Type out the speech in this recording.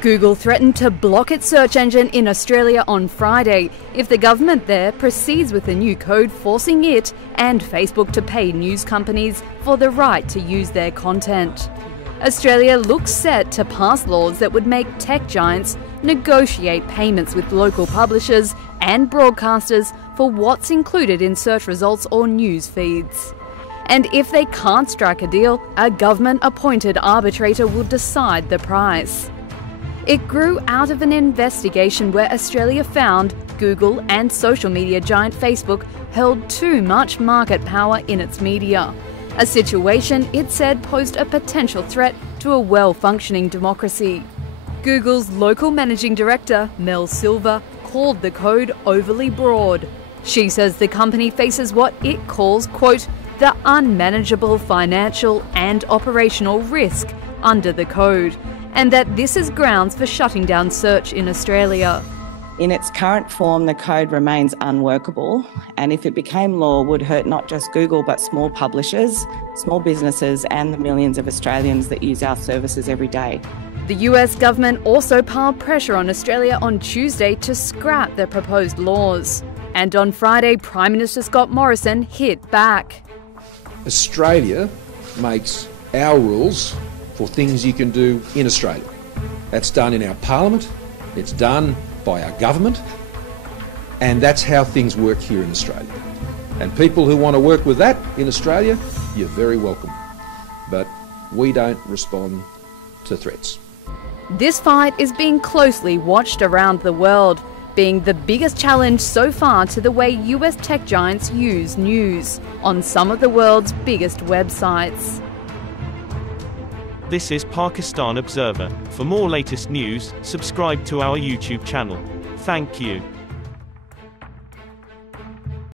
Google threatened to block its search engine in Australia on Friday if the government there proceeds with a new code forcing it and Facebook to pay news companies for the right to use their content. Australia looks set to pass laws that would make tech giants negotiate payments with local publishers and broadcasters for what's included in search results or news feeds. And if they can't strike a deal, a government-appointed arbitrator will decide the price. It grew out of an investigation where Australia found Google and social media giant Facebook held too much market power in its media, a situation it said posed a potential threat to a well-functioning democracy. Google's local managing director, Mel Silver, called the code overly broad. She says the company faces what it calls, quote, the unmanageable financial and operational risk under the code, and that this is grounds for shutting down search in Australia. In its current form, the code remains unworkable, and if it became law, would hurt not just Google but small publishers, small businesses and the millions of Australians that use our services every day. The US government also piled pressure on Australia on Tuesday to scrap the proposed laws. And on Friday, Prime Minister Scott Morrison hit back. Australia makes our rules for things you can do in Australia. That's done in our parliament, it's done by our government, and that's how things work here in Australia. And people who want to work with that in Australia, you're very welcome. But we don't respond to threats. This fight is being closely watched around the world, being the biggest challenge so far to the way US tech giants use news on some of the world's biggest websites. This is Pakistan Observer. For more latest news, subscribe to our YouTube channel. Thank you.